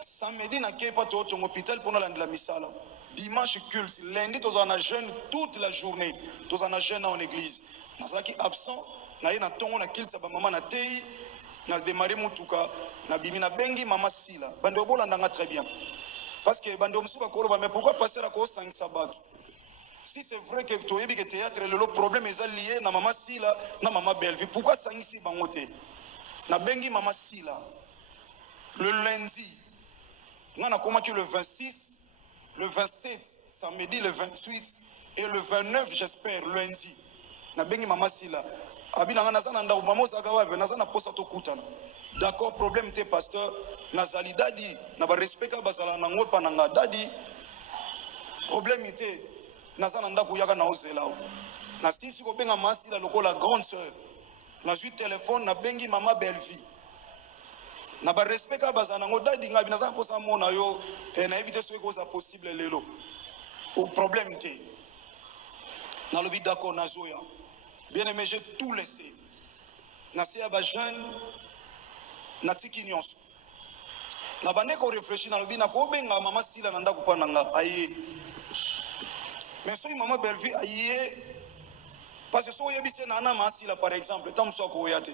samedi nakei pa tootonga hôpital mpona landela misala dimanche culte lundi tozala na jeûne toute la journée tozala na jeûne en église nazalaki absent naye na ntongo na kilisa bamama na tei na démarré mutuka na bimi na bengi mama sila bande obolandanga très bien parce que bande omusuku akoloba mais pourquoi passer à kosangisa bato si c'est vrai que toyebi ke théâtre lelo problème eza lié na mama sila na mama Bellevue pourquoi sangisi bango te na bengi mama sila le lundi nga nakomaki le 26 le 27 samedi le 28 et le 29 j'espère lundi na bengi mama sila abina nga naza na ndako mama osaka wapi naza na posa tokutana d'accord problème te pasteur nazali dadi na barespect ka bazala nango epa na nga dadi problème te naza na ndako yaka na ozela na sisi kobenga mama sila lokola grande sœur nazwi téléphone na bengi mama Bellevue na barespect ka bazala nango dadi nga bina za posa mona yo na éviter soki koza possible lelo au problème te na lobi d'accord nazoya bien aimé j'ai tout laissé nasi ya ba jeune na tiki nyonso na bande ko réfléchir na lobi na ko benga mama sila na ndako pa nanga aye mais soki mama Bellevue aye parce que so yebise na mama sila par exemple tant so ko yate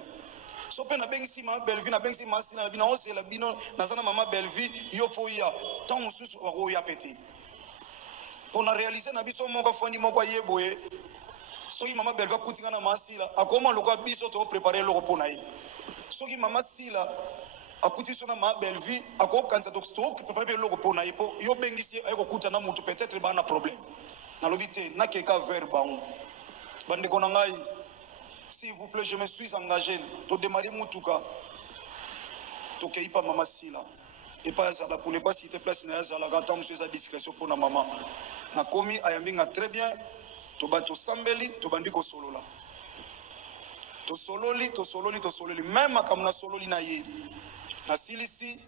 so pe na bengisi mama Bellevue na bengisi mama sila na bina osela bino na zana mama Bellevue yo fo ya tant mususu ko ya pété pour na réaliser na biso moko fondi moko yeboye soki mama Bellevue akutinga na mama sila akoma loka biso to préparer loko pona ye soki mama sila akuti so na mama Bellevue akokanza to préparer loko pona ye po yo bengisi ayoko kutana mutu peut-être ba na problème na lobité na keka vers bango bande konangai s'il vous plaît je me suis engagé to démarrer mutuka to keipa mama sila et pas ça pour ne pas citer place na za la gata monsieur sa discrétion pour na maman na komi ayambinga très bien to bato sambeli to bandiko solola to sololi même makamna sololi na ye na silisi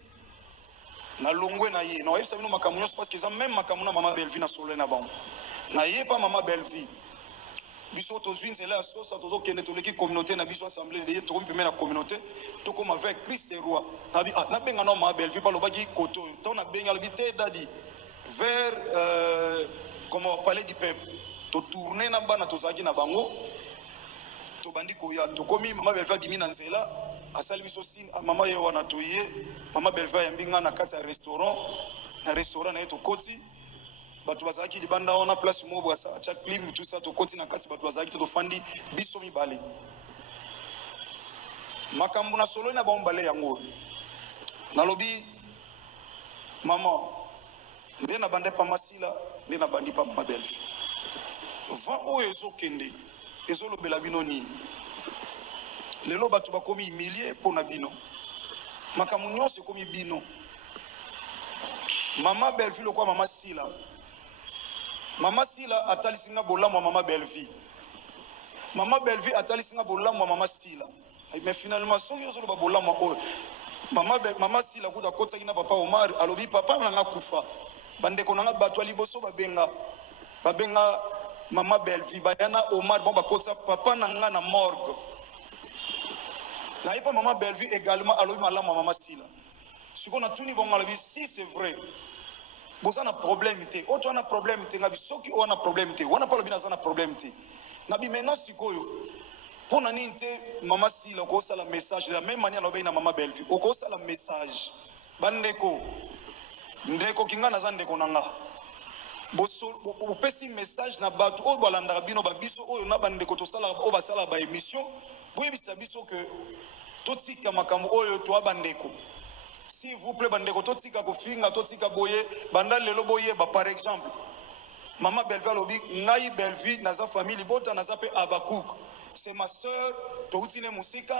na longwe na ye na yebisa bino makamna parce que ça même makamna mama Bellevue na sololi na bango na ye pa mama Bellevue biso to zwinzela sosa to zokende to leki communauté na biso assemblée de to kompi na communauté to comme avec Christ et roi na benga no mama Bellevue pa lobaki koto to na benga lobité dadi vers comment parler du peuple to tourner na bana to zaki na bango to bandiko ya to komi mama Bellevue bimi na nzela asali biso sin mama ye wana to ye mama Bellevue ya mbinga na kati ya restaurant na yeto koti bato bazaki libanda wana place mo bwasa cha clim tout ça to koti na kati bato bazaki to fandi biso mibale makambu na solo na bombale yango nalobi mama nde na bande pa masila nde na bandi pa mama Bellevue va oyo ezokende ezolobela bino nini lelo bato bakomi humilié pona bino makambu nyonso ekomi bino mama Bellevue lokwa mama sila atalisinga bolamu mama Bellevue mama Bellevue atalisinga bolamu mama sila mais finalement soki ozoloba bolamu oyo mama sila kuda kotsaki na papa Omar alobi papa nanga kufa bandeko nanga bato liboso babenga mama Bellevue bayana Omar bon bakotsa papa nanga na morgue na yepa mama Bellevue également alobi malamu mama sila siko na tuni bon alobi si c'est vrai vous avez un problème té auto na problème té ngabi soki o na problème té wana pa lobi na zana problème té nabi maintenant sikoyo pona ninte mama sila ko sala message de la même manière lobi na mama Bellevue ko sala message bandeko ndeko kinga na zandeko nanga bo pesi message na bato o balanda bino babiso oyo na bandeko to sala o basala ba émission boye bisabiso que totika makambo oyo to abandeko. S'il vous plaît, bandeko totika kofinga totika boye banda lelo boye ba par exemple mama Bellevue lobi ngai Bellevue naza famille bota naza pe Abakouk c'est ma sœur toutine musika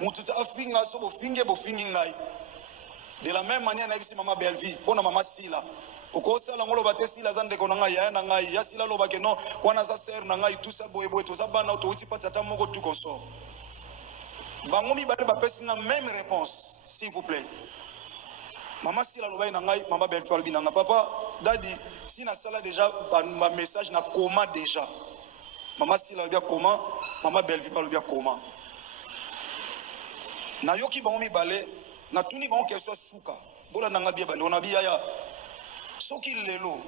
mututa afinga so bofingi ngai de la même manière na bisi mama Bellevue pona mama Sila okosala ngolo bate sila za ndeko na ngai ya na ngai ya sila loba ke non wana za ser na ngai tout ça boye boye to za bana to uti patata moko tout consort bango mi bale ba pesi nga même réponse s'il vous plaît. Maman sila loba na ngai maman belle fois binanga papa dadi si na sala déjà ma message na coma déjà maman sila bien comment maman belle vie parle bien comment na yoki bango mi bale na tuni bango ke so suka bola nanga bia bande ona bia ya soki lelo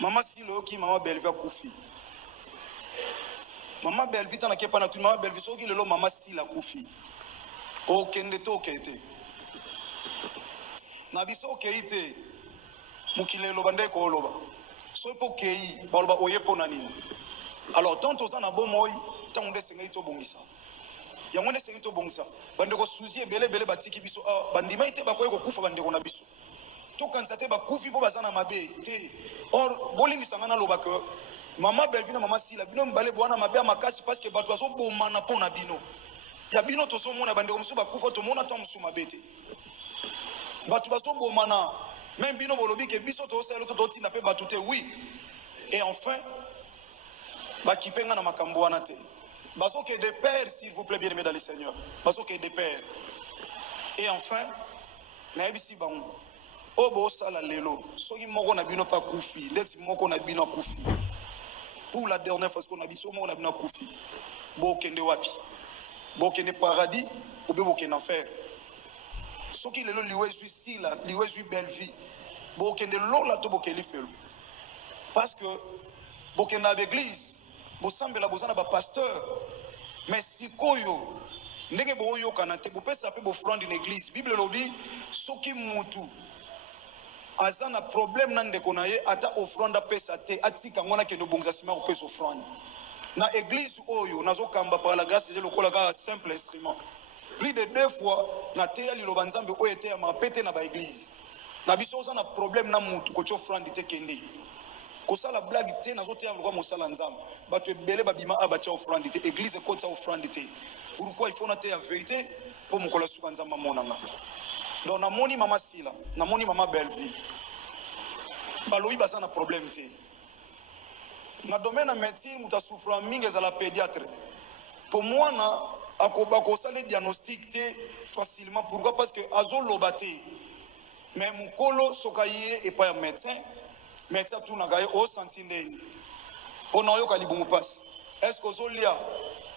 maman sila yoki maman belle vie kufi maman belle vie tana ke pa na tuni maman belle vie soki lelo maman sila kufi okende to okete na biso okei te mokili eloba nde kooloba so mpo okei baloba oye mpo na nini alors tant toza na bomoi ntango nde esengeli tobongisa yango nde esengeli tobongisa bandeko susi ebele batiki biso bandima ete bakoki kokufa bandeko na biso tokanisa te bakufi mpo baza na mabe te or bolimbisanga naloba ke mama belvi na mama sila bino mibale bwana mabe ya makasi parce que bato bazobomana mpo na bino ya bino tozomona bandeko mosusu bakufa tomona ntango mosusu mabe te bato bazobomana même bino bolobi ke biso tosala totinda pe bato te oui et enfin bakipenga na makambo wana te bazoke de père s'il vous plaît bien aimé dans le Seigneur bazoke de père et enfin nayebisi bango o bosala lelo soki moko na bino pa kufi ndeti moko na bino akufi pour la dernière fois qu'on a biso moko na bino akufi bokende wapi bokende paradis ou bien bokende enfer soki lelo liwe zui sila liwe zui belle vie bokende lola to bokeli felo parce que bokende na église bosambela bozana ba pasteur mais sikoyo ndenge boyoka te bopesa pe bofrande une église bible lobi soki mutu azana problème na ndeko na ye ata offrande pesa te atika ngona ke no bongza sima ko pesa offrande na église oyo nazokamba par la grâce de lokola ka simple instrument plus de 2 fois na teya liloba nzambe oyo ete ya mapete na ba église na biso oza na problème na mutu ko offrande te kende kosala blague te nazoteya lokwa mosala nzambe bato ebele babima abacha offrande te église ekota offrande te pourquoi il faut na te ya vérité pour mokola suka nzambe monanga donc namoni mama sila namoni mama belle vie baloyi baza na problème te na domaine ya médecine muta souffrant mingi ezala pédiatre pour moi na akoba kosala diagnostic te facilement pourquoi parce que azoloba te mais mukolo soka ye epa ya médecin médecin tunaka ye osanti ndeni mpona oyoka libungu pasi est-ce que ozolia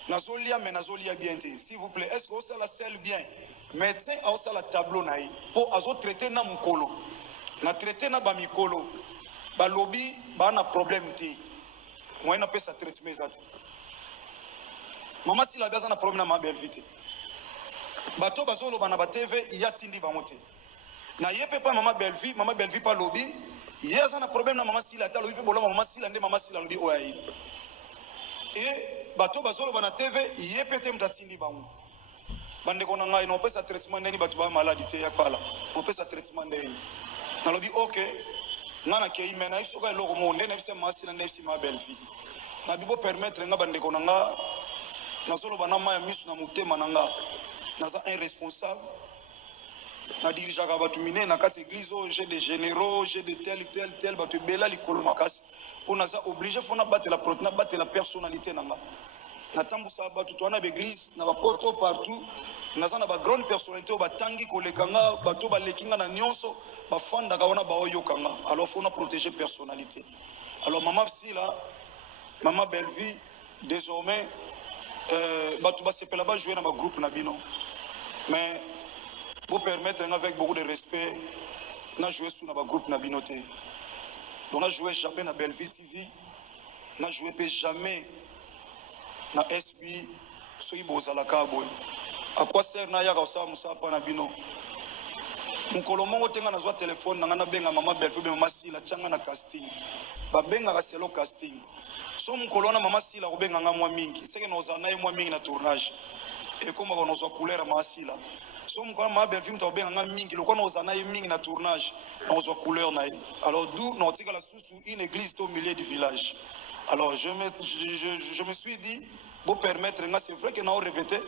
nazolia mais nazolia bien te s'il vous plaît est-ce que osala sel bien médecin aosala tableau na ye mpo azotraite na mokolo na traite na bamikolo balobi baa na problème te moyen napesa traitement eza te mama sila aza na problème na mabelle vie te bato bazoloba na batv ya tindi bango te na ye mpe pa mama belle vie pa lobi ye aza na problème na mama sila ata lobi mpe boloma mama sila nde mama sila lobi oyo ayebi e bato bazoloba na tv ye mpe te moto atindi bango bandeko na ngai naopesa traitement ndeni bato baa maladi te ya kala naopesa traitement ndeni nalobi ok nga nakei me nayebi soka eloko moo nde nayebisa mama sila nde nayebisi ma belle vie nabi bo permettre nga bandeko na nga nazoloba na ma ya miso na motema na nga naza irresponsable na dirigeaka bato minene na kati église oyo j'ai des généraux j'ai de tel bato ebela likolo makasi mpo naza obligé fo nabatela personnalité na nga natambusaka bato towana baeglise na bapoto partout naza na bagrande personnalité oyo batangi koleka nga bato baleki nga na nyonso bafandaka wana baoyoka nga alors fo na protéger personnalité alors mama sila mama belle vie désormais bato basepela bajouer na bagroupe na bino mais vous permettre avec beaucoup de respect na jouer sous na bagroupe na bino te donc na jouer jamais na Belle Vie TV na jouer pe jamais na SB soki bozalaka boye à quoi sert na yaka osala mosala mpa na bino mokolo mongo te nga nazwa telefone na nga nabenga mama Belle Vie mama sila tianga na casting babengaka selo casting so mokolo wana mama sila kobenga nga mwa mingi seke naozala na ye mwa mingi na tournage ekomaka nazwa couleur ya mama sila so mokolo mama Belle Vie moto akobenga nga mingi lokwa naozala na ye mingi na tournage naozwa couleur na ye alors d'où naotikala susu une église au milieu du village alors je me suis dit pour permettre nga c'est vrai que nao regretté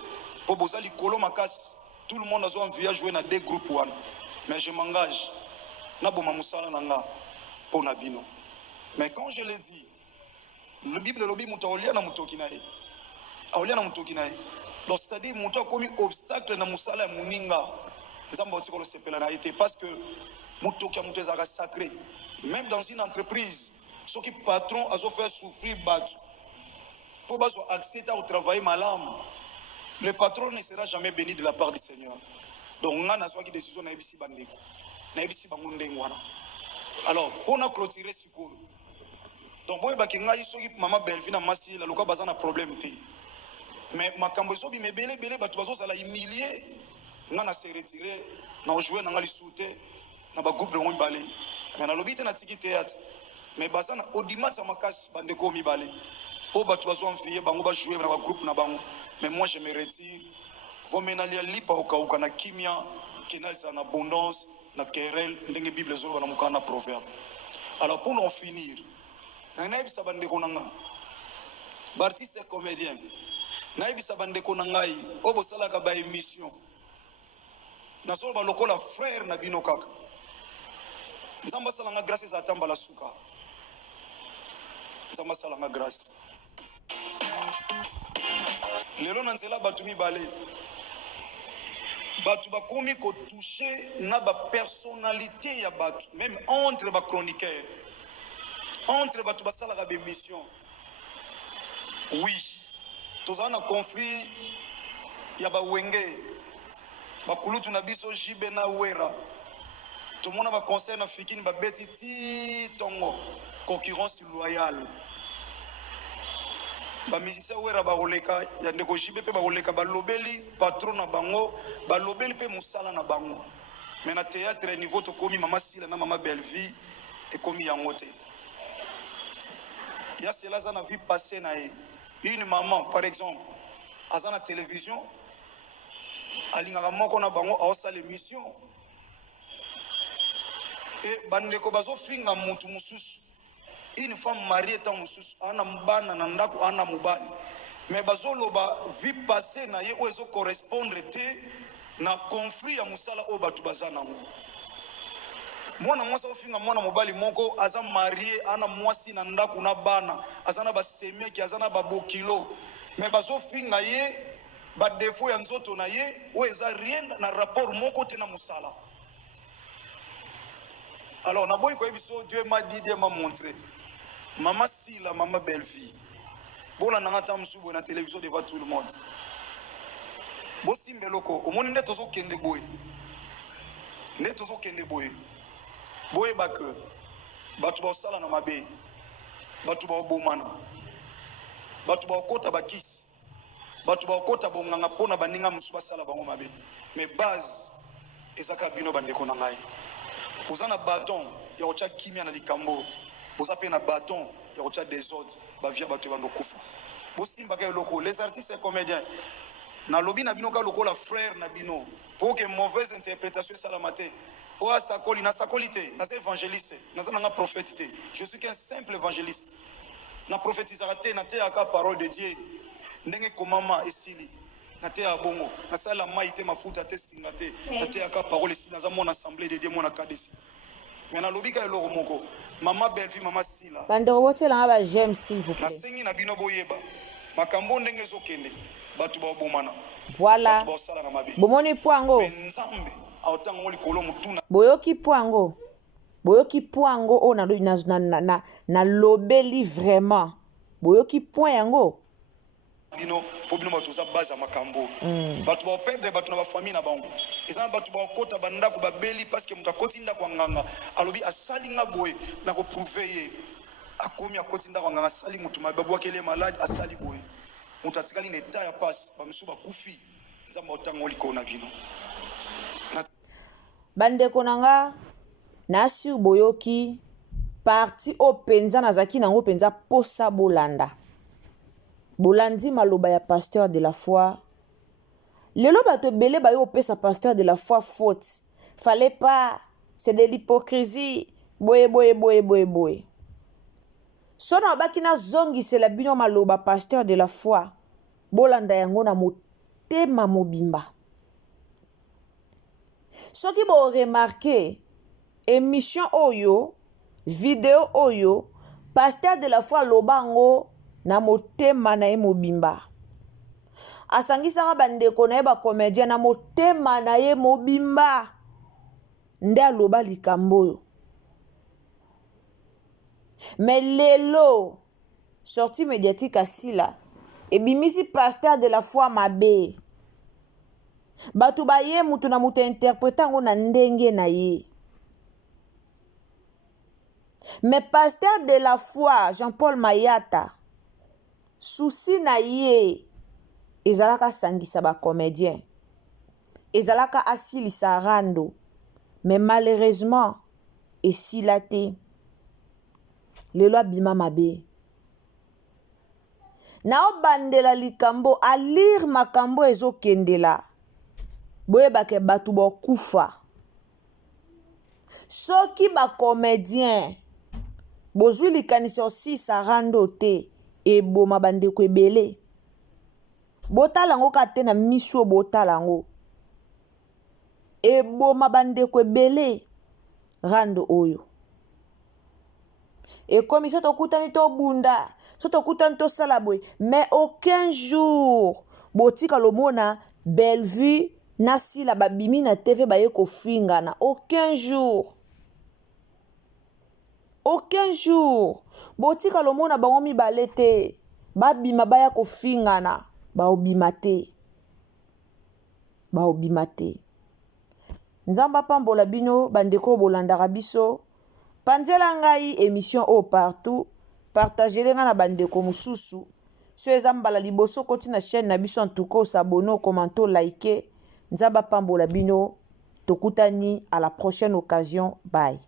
pour bozali likolo makasi tout le monde a envie à jouer dans des groupes one mais je m'engage na boma musala nanga pona bino. Mais quand je l'ai dit, le Bible lobi muta olia na mutoki na ye. Aolia na mutoki na ye. Donc c'est-à-dire muta a commis obstacle na musala muninga. Nzamba otiko lo sepela na été parce que mutoki a mutezaka sacré. Même dans une entreprise, ceux qui patron a fait souffrir battu. Pour accepter au travail malam, le patron ne sera jamais béni de la part du Seigneur. Donc on a soit qui décision na ebisi bandeko. Na ebisi bangunde ngwana. Alors, pour nous clôturer ce cours. Donc, si vous avez maman Belfi na masi la loka bazana problème té. Mais ma kamboso bi me belé batu bazo sala humilier, ngana se retirer, na jouer na ngali souté, na ba groupe ngoni balé. Mais na lobité na tiki théâtre. Mais bazana audimat sa makas bandeko mi balé. Po batu bazo enfier bango ba jouer na ba groupe na bango. Mais moi je me retire. Vous menalia lipa okauka na kimia, kenal sa na abondance, na querelle, ndenge Bible zo na mukana proverbe. Alors pour en finir, naïbi sabande konanga. Artiste comédien. Naïbi sabande konangai, obo salaka ba émission. Na solo ba lokola frère na bino kaka. Nzamba salanga grâce à tamba la suka. Nzamba salanga grâce. Lelo nanzela batumi balé. Batu bakomi ko toucher na ba personnalité ya batu, même entre ba chroniqueurs, entre batu basala ka émission. Oui, tous un conflit ya ba wenge, ba kulutu na biso jibe na wera. Tout le monde va conseil na fikini ba beti ti tongo, concurrence loyale. Ba musicien wera ba roleka ya ndeko jibe pe ba roleka ba lobeli patron na bango ba lobeli pe musala na bango. Mais na théâtre niveau to komi mama Sila na mama Belvi et komi yangote. Ya cela ça na vie passer na ye. Une maman par exemple à la télévision alingaka moko na bango a osala émission et bandeko bazo finga mutu mususu. Une femme mariée tant mususu ana mbana na ndako ana mubali mais bazoloba vie passée na ye ozo correspondre te na conflit ya musala o batu bazana ngo mwana mwasa ofinga mwana mobali moko aza marié ana mwasi na ndako na bana azana ba semeki azana ba bokilo mais bazofinga ye ba défaut ya nzoto na ye o eza rien na rapport moko te na musala. Alors na boy ko ebiso Dieu m'a dit, Dieu m'a montré. Maman Sila, maman Belfi. Bon, on a entendu sur la télévision devant tout le monde. Bon, si meloko, au monde n'est pas kende boy. N'est pas kende boy. Boy bake. Batu ba sala na mabe. Batu ba bomana. Batu ba kota bakis. Batu ba kota bonganga pona baninga musuba sala bango mabe. Mais base ezaka bino bande konangai. Uzana bâton ya ocha kimia na likambo. Vous avez un bâton, il y a des autres, les artistes et comédiens, na lobby na bino ka lokola frère na bino, pour que mauvaise interprétation salamate. Oa sakoli na sakolité, na évangéliste, na prophète. Je suis qu'un simple évangéliste. Na prophétisate na te aka parole de Dieu. Ndenge komama esili. Na te abongo, na sala maite mafuta te singate, na te aka parole esili na mon assemblée de Dieu mon akadesi. Mais lobika eloko moko mama Belfi mama Sila bandeko botela ba j'aime s'il vous plaît nasengi na bino boyeba makambo ndenge zokende batu ba bomana voilà bomoni poango nzambe aotango likolo mutuna boyoki poango o na lobeli vraiment boyoki point yango bino po bino batu za base makambo batu ba perdre batu na ba famille na bango ezana batu ba kota banda ko babeli parce que mutakoti nda kwa nganga alobi asali nga boye na ko prouver ye akomi akoti nda kwa nganga asali mutu mababu akele malade asali boye mutatikali na état ya passe ba musuba kufi nzamba otango liko na bino bandeko nanga nasi boyoki parti o penza nazaki nango penza posa bolanda bolandi maloba ya pasteur de la foi. Lelo bato belé ba yo pesa pasteur de la foi faute. Fallait pas, c'est de l'hypocrisie. Boye. Sona baki na zongi c'est la bino maloba pasteur de la foi. Bolanda yango na motema mobimba. Soki bo remarqué émission oyo, vidéo oyo, pasteur de la foi lobango na motema na ye mobimba. Asangisaka bandeko na ye bakomedien na motema na ye mobimba. Nde aloba likambo oyo. Mais lelo, sortie médiatique asila, ebimisi pasteur de la foi mabe. Batu ba ye mutu na mutu interprétant ngo na ndenge na ye. Mais pasteur de la foi, Jean-Paul Mayata, souci na ye, ezalaka sangisa ba comédien. Ezalaka asilisa rando. Mais malheureusement, esilate. Lelo abima mabe. Na obandela likambo, a lire makambo ezokendela. Boyebake batu bokufa. Soki ba comédien bozwi likanisa aussi sa rando te eboma bandeko ebele. Botalango kate na miso botalango. Eboma bandeko ebele rando oyo. Et comme ils sont au kutani to bunda, sont au kutani to salabwe, mais aucun jour, botika lomona, belle vue, nasi la babimi na TV baye ko fingana, aucun jour. Aucun jour. Botika lomona bangomi balete, babima baya ko fingana, ba obimate. Ba obimate. Nzamba pambola bino, bandeko bolandaka biso. Panzela ngai émission au partout, partagez-les na bandeko mususu. So ezambala liboso koti na chaîne na biso en tout cas s'abonner, commenter, liker. Nzamba pambola bino, tokutani à la prochaine occasion. Bye.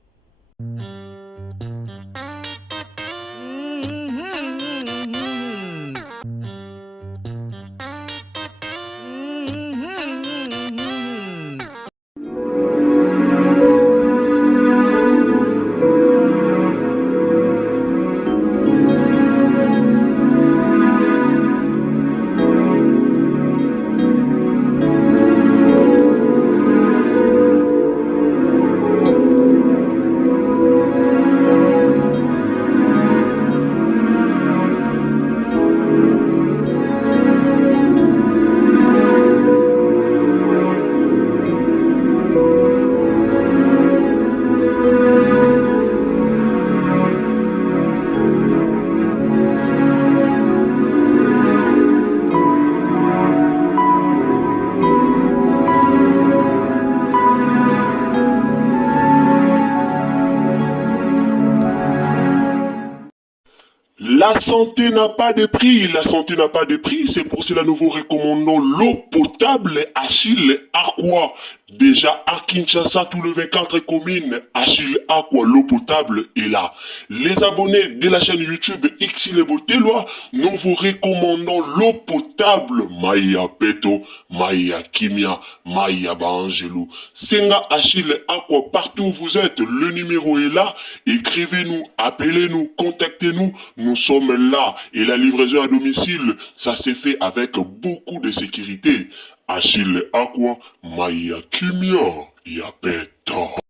La santé n'a pas de prix, la santé n'a pas de prix, c'est pour cela nous vous recommandons l'eau potable Achille Aqua. Déjà à Kinshasa, tous les 24 communes, Achille Aqua, l'eau potable est là. Les abonnés de la chaîne YouTube Xile Botelwa, nous vous recommandons l'eau potable Maya Peto, Maya Kimia, Maya Bangelou. Senga Achille Aqua, partout où vous êtes, le numéro est là. Écrivez-nous, appelez-nous, contactez-nous, nous sommes là. Et la livraison à domicile, ça s'est fait avec beaucoup de sécurité. Achille Aqua, Maya Kimia, Yapeto.